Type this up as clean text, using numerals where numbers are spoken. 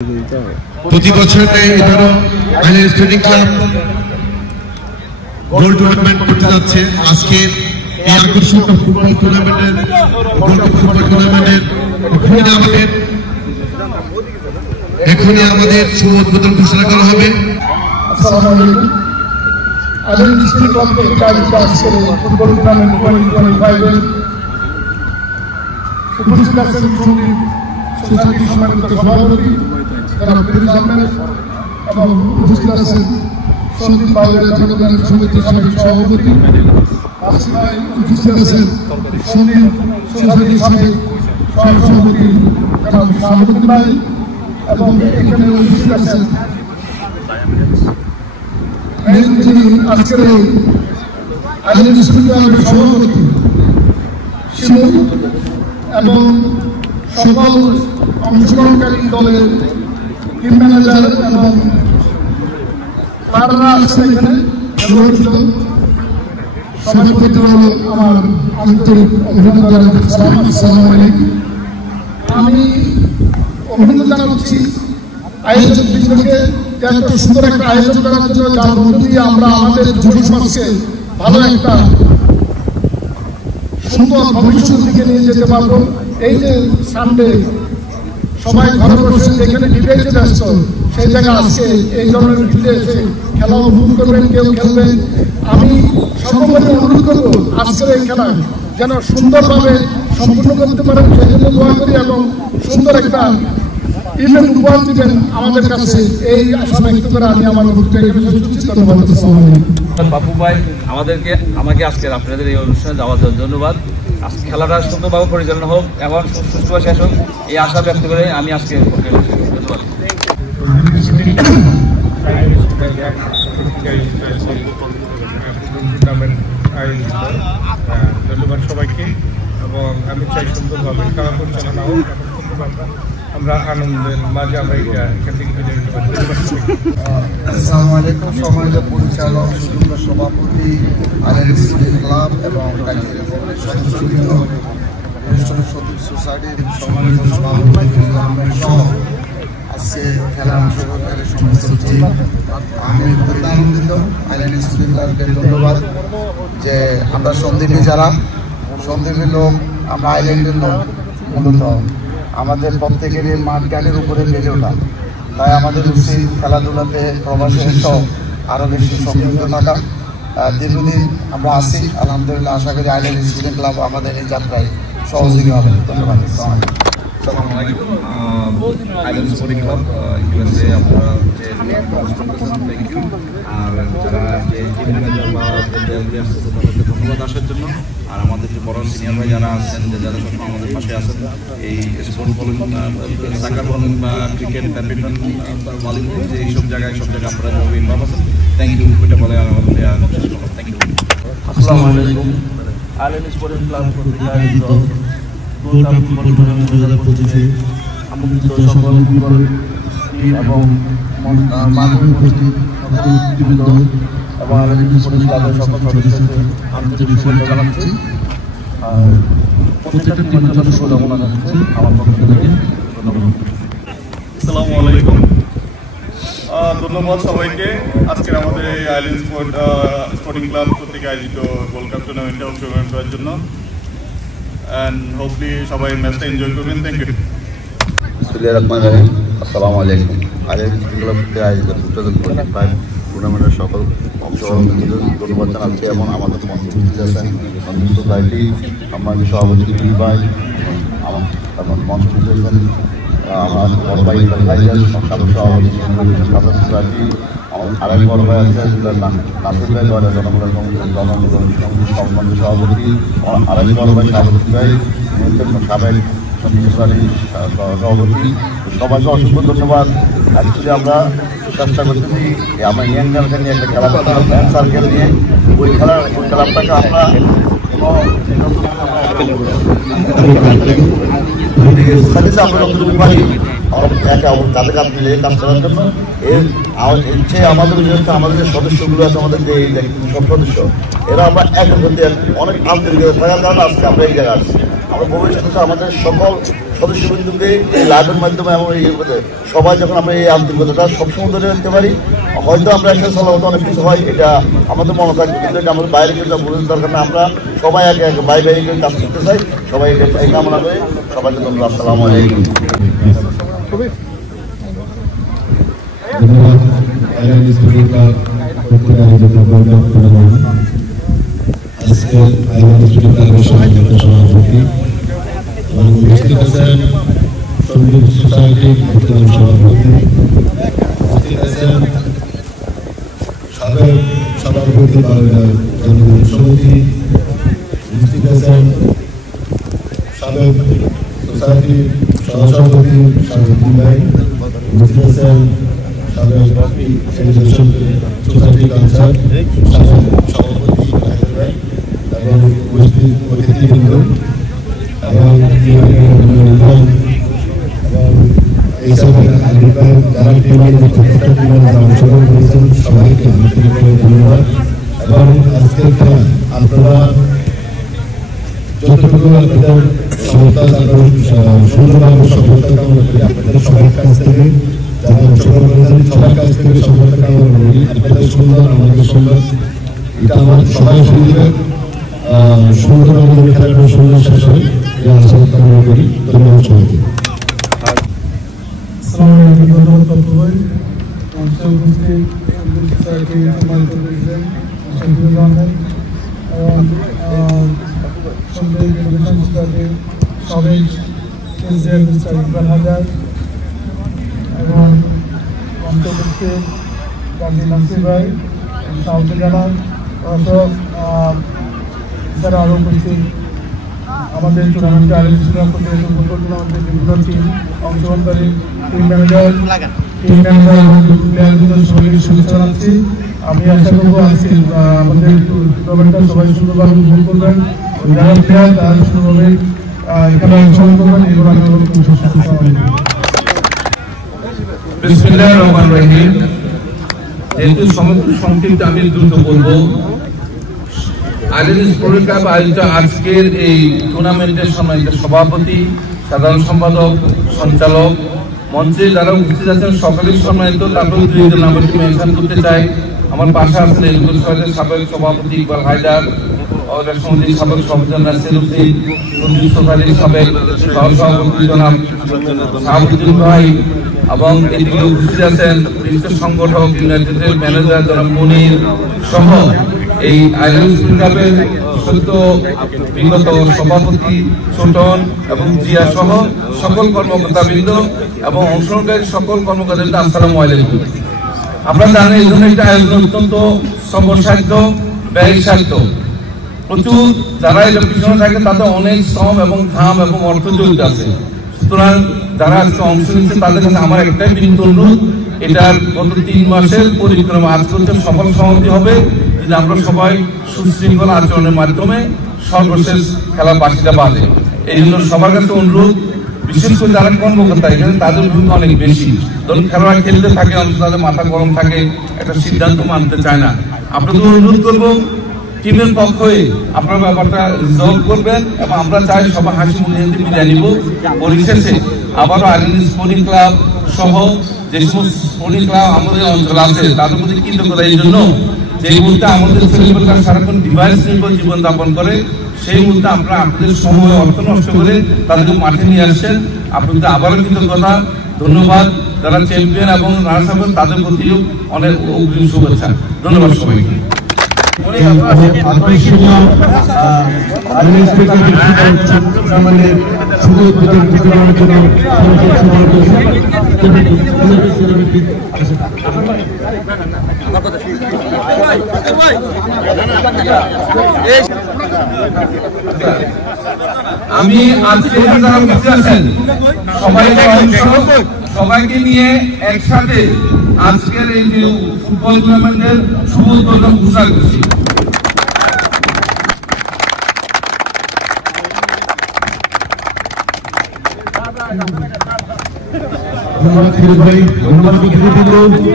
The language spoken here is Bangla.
প্রতি বছর এবারও island sporting club gold tournament করতে যাচ্ছে। আজকে এই আকর্ষণীয় ফুটবল টুর্নামেন্টের এখনই আমাদের শুভ উদ্বোধন ঘোষণা করা হবে। আইল্যান্ড স্পোর্টিং ক্লাব থেকে আয়োজিত আজকের ফুটবল টুর্নামেন্ট 2025 উপস্থিত আছেন সোসাইটির সম্মানিত সভাপতি জনাব ফিরোজ আহমেদ এবং উপস্থিত আছেন সন্দীপ বাউরিয়া জনগণের সমিতির সাবেক সভাপতি, আসিফ ভাই উপস্থিত আছেন সন্দীপ সোসাইটির সাবেক সভাপতি জনাব শাহাবুদ্দিন ভাই এবং এখানে উপস্থিত আছেন যিনি আজকের এই আইল্যান্ড স্পোর্টিং ক্লাবের সভাপতি শিমু এবং সকল অংশগ্রহণকারী দলের টিম ম্যানেজার এবং প্লেয়াররা আছেন এখানে সবার প্রতি হলো আমার আন্তরিক অভিনন্দন জানাচ্ছি। আসসালামু আলাইকুম। আমি অভিনন্দন জানাচ্ছি আয়োজক বৃন্দকে এত সুন্দর একটা আয়োজন করার জন্য, যার মধ্যে দিয়ে আমরা আমাদের যুব সমাজকে ভালো একটা সুন্দর ভবিষ্যতের দিকে নিয়ে যেতে পারবো। এই যে সানডে সবাই ঘরে বসে যেখানে ডিবেটে ব্যস্ত, সেই জায়গায় আজকে এই ধরনের ফিল্ডে এসে খেলা উপভোগ করবেন, কেউ খেলবেন। আমি সকলকে অনুরোধ করবো আজকের এই খেলা যেন সুন্দরভাবে সম্পূর্ণ করতে পারেন, সেই জন্য দোয়া করি এবং সুন্দর একটা ইভেন্ট উপহার দিবেন আমাদের কাছে, এই আশা ব্যক্ত করে আমি আমার বাপু ভাই আমাকে আজকে আপনাদের এই অনুষ্ঠানে যাওয়ার জন্য ধন্যবাদ। আজকে খেলাটা সুন্দরভাবে পরিচালনা হোক এবং সুষ্ঠুভাবে শেষ হোক, এই আশা ব্যক্ত করে আমি আজকে ধন্যবাদ। ধন্যবাদ সবাইকে, এবং আমি চাই সুন্দরভাবে খেলা পরিচালনা হোক, আমরা আনন্দের মাঝে আমরা এখান থেকে আসসালামু আলাইকুম। সম্মানিত পরিচালক, সুযোগ্য সভাপতি, আইল্যান্ড স্পোর্টিং ক্লাব এবং সদস্যবৃন্দ, সোসাইটির সম্মানিত সভাপতি সহ আজকে খেলা অংশগ্রহণকারী সমস্ত টিম, আমি খুবই আনন্দিত। আইল্যান্ড স্পোর্টিং ক্লাবকে ধন্যবাদ যে আমরা সন্দীপী যারা সন্দীপের লোক, আমরা আইল্যান্ডের লোক, মূলত আমাদের প্রত্যেকেরই মাঠ ঘাটের উপরে বেড়ে ওঠা, তাই আমাদের উচিত খেলাধুলাতে প্রবাসের সহ আরও বেশি সম্পৃক্ত থাকা। দীর্ঘদিন আমরা আসি, আলহামদুলিল্লাহ আশা করি আইল্যান্ড স্পোর্টিং ক্লাব আমাদের এই যাত্রায় সহযোগী হবে। ধন্যবাদ। আসসালামু আলাইকুম। আইল্যান্ড স্পোর্টিং ক্লাব ইউএসএ আপনারা থ্যাংক ইউ। আর যারা যে টিম ম্যানেজার বা তাদেরকে ধন্যবাদ আসার জন্য, আর আমাদের যে বড় সিনিয়র ভাই যারা আছেন, যারা সবসময় আমাদের পাশে আছেন, এই স্পোর্ট বলুন, সাকার বলুন বা ক্রিকেট, ব্যাডমিন্টন, ভলিবল, যে এইসব জায়গায় সব জায়গায় আপনারা যেভাবে ইনভলভ আছেন, থ্যাংক ইউ। এটা বলে আমাদের থ্যাংক ইউ। আসসালামু আলাইকুম। আইল্যান্ড স্পোর্টিং ক্লাব কর্তৃক আয়োজিত গোল্ড কাপ ফুটবল টুর্নামেন্ট 2025 আমন্ত্রিত সকল ফুটবল টিম এবং মাঠে উপস্থিত টিমবৃন্দ এবং আইল্যান্ড স্পোর্টিং ক্লাবের সকল সদস্যদের আন্তরিক শুভেচ্ছা জানাচ্ছি। আর প্রত্যেকটা টিমের জন্য শুভকামনা জানাচ্ছি আমার পক্ষ থেকে। ধন্যবাদ। আসসালামু আলাইকুম। ধন্যবাদ সবাইকে আজকের আমাদের এই আইল্যান্ড স্পোর্টিং ক্লাব কর্তৃক আয়োজিত গোল্ড কাপ টুর্নামেন্টে অংশগ্রহণ করার জন্য, অ্যান্ড হোপলি সবাই ম্যাচটা এনজয় করবেন। Thank you. আসসালামু আলাইকুম। আইল্যান্ড স্পোর্টিং ক্লাব থেকে আয়োজিত 2025 টুর্নামেন্টের সকল অংশগ্রহণকারীদের ধন্যবাদ জানাচ্ছি এবং আমাদের মঞ্চে উপস্থিত আছেন সোসাইটি সম্মানিত সভাপতি ভাই, আমার মঞ্চ উপস্থিত আছেন আমার বড় ভাই ভাইজান, সাবেক সভাপতি সাবেক সোসাইটি, আরেক বড় ভাই আছে নাসির ভাই, জনগণের সম্মানিত সভাপতি, আরেক বড় ভাই সাবেক ভাই, সাবেক সোসাইটি সভাপতি, সবাইকে অসংখ্য ধন্যবাদ। অ্যাকচুয়ালি আমরা চেষ্টা করতেছি আমার ইয়াং জেনারেশন নিয়ে একটা খেলা করতে হবে, ফ্রেন্ড সার্কেল নিয়ে। ওই খেলাটাকে আমরা আমরা যতটুকু পারি কাঁধে কাঁধ মিলে কাজ করার জন্য। আমাদের যে আমাদের সদস্যগুলো আছে, আমাদের যে সব সদস্য, এরা আমরা এক করতে অনেক আন্তরিকতা থাকার কারণে আজকে আমরা এই জায়গায় আসছি। আমরা ভবিষ্যতে আমাদের সকল সদস্যবৃন্দকে এই লাইভের মাধ্যমে এবং সবাই যখন আমরা এই আন্তরিকতাটা সবসময় ধরে রাখতে পারি, হয়তো আমরা একটা চলাবত অনেক কিছু হয়, এটা আমাদের মনে থাকবে, কিন্তু এটা আমাদের বাইরে কিন্তু বোঝার দরকার না। আমরা সবাই আগে ভাই ভাই কাজ করতে চাই, সবাই এই কামনা করে সবাইকে ধন্যবাদ। আসসালামু আলাইকুম। ধন্যবাদ। আজকে সভাপতি এবং উপস্থিত আছেন সন্দীপ সোসাইটির বর্তমান সভাপতি, উপস্থিত আছেন সাবেক সভাপতি জনগণ সমিতি, উপস্থিত আছেন সাবেক সোসাইটির সহসভাপতি সাবেক ভাই, উপস্থিত আছেন সাবেক সোসাইটি কাউন্সিলর সাবেক সভাপতি এবং উপস্থিত অতিথিবৃন্দ এবং এই সবের যারা যারা অংশগ্রহণ করেছেন সবাইকে ধন্যবাদ। এবং আজকের খেলা আপনারা যতটুকু আপনাদের সফলতা সুন্দরভাবে সফলতা কামনা করি, আপনাদের সবার কাছ থেকে যারা অংশগ্রহণ করেছেন সবার কাছ থেকে সফলতা কামনা করি। আপনাদের সুন্দর, আমাদের সুন্দর, এটা আমার সবাই সুন্দর সুন্দর আমাদের খেলাটা সুন্দর শেষ হয়, এই আশা কামনা করি। ধন্যবাদ সবাইকে। যারা আরো উপস্থিত আমাদের টুর্নামেন্টে আয়োজন করতে ফুটবল টুর্নামেন্টের বিভিন্ন টিম অংশগ্রহণকারী টিম ম্যানেজার এবং প্লেয়ারগুলোর সবাইকে শুভেচ্ছা জানাচ্ছি। আমি আশা করবো আজকে আমাদের টুর্নামেন্টটা সবাই সুন্দরভাবে উপভোগ করবেন, যারা প্লেয়ার তারা সুন্দরভাবে এখানে অংশগ্রহণ করবেন। এরপর আমি বিসমিল্লাহির রহমানির রহিম। যেহেতু সংক্ষিপ্ত আমি দ্রুত বলবো, আইল্যান্ড স্পোর্টস ক্লাব আয়োজিত আজকের এই টুর্নামেন্টের সম্মানিত সভাপতি, সাধারণ সম্পাদক, সঞ্চালক, মঞ্চে যারা উপস্থিত আছেন সকলের সম্মানিত, তারপরে দুইজন নাম মেনশন করতে চাই। আমার পাশে আছেন এলগুল সরকারের সাবেক সভাপতি ইকবাল হায়দার, সমিতির সাবেক সভাপতি নাসির উদ্দিন, সন্দীপ সোসাইটির সাবেক সহসভাপতি জনাব শাহাবুদ্দিন ভাই, এবং এদিকে উপস্থিত আছেন বিশিষ্ট সংগঠক ইউনাইটেডের ম্যানেজার জনাব মনির সহ এই আইল্যান্ড স্পোর্টস ক্লাবের সদ্য বিগত সভাপতি ছোটন এবং জিয়া সহ সকল কর্মকর্তাবৃন্দ এবং অংশগ্রহণকারী সকল কর্মকর্তাদের আসসালামু আলাইকুম। আপনারা জানেন এই ধরনের একটা আয়োজন অত্যন্ত সমসাধ্য, ব্যয়সাধ্য, প্রচুর যারা এর পিছনে থাকে তাদের অনেক শ্রম এবং ঘাম এবং অর্থ জড়িত আছে। সুতরাং যারা আজকে অংশ নিচ্ছে তাদের কাছে আমার একটাই বিনীত অনুরোধ, এটার গত 3 মাসের পরিক্রমা আজ পর্যন্ত সফল সমাপ্তি হবে যদি আমরা সবাই সুশৃঙ্খল আচরণের মাধ্যমে সর্বশেষ খেলা বাকিটা বাঁধে। এই জন্য সবার কাছে অনুরোধ, বিশেষ করে যারা কর্মকর্তা এখানে তাদের ভূমিকা অনেক বেশি। ধরুন খেলোয়াড় খেলতে থাকে, তাদের মাথা গরম থাকে, একটা সিদ্ধান্ত মানতে চায় না। আপনাদের অনুরোধ করবো টিমের পক্ষে আপনার ব্যাপারটা রিজলভ করবেন এবং আমরা চাই সবাই হাসি মুখে বিদায় নিব। পরিশেষে আবারও আইল্যান্ড স্পোর্টিং ক্লাব সহ যে সমস্ত স্পোর্টিং ক্লাব আমাদের অঞ্চল আছে তাদের প্রতি কৃতজ্ঞতা এই জন্য যে মুহূর্তে আমাদের ছেলেমেয়েরা সারাক্ষণ ডিভাইস নির্ভর জীবন যাপন করে, সেই মুহূর্তে আমরা আপনাদের সময় অর্থ নষ্ট করে তাদেরকে মাঠে নিয়ে আসছেন। আপনাদের আবারও কৃতজ্ঞতা, ধন্যবাদ। যারা চ্যাম্পিয়ন এবং রানার্স হবেন তাদের প্রতিও অনেক অগ্রিম শুভেচ্ছা। ধন্যবাদ সবাইকে। আমি আজকে যারা বসে আছেন সবাইকে নিয়ে একসাথে আজকের এই যে ফুটবল টুর্নামেন্টের শুভ উদ্বোধন ঘোষণা করছি। ধন্যবাদ, ধন্যবাদ।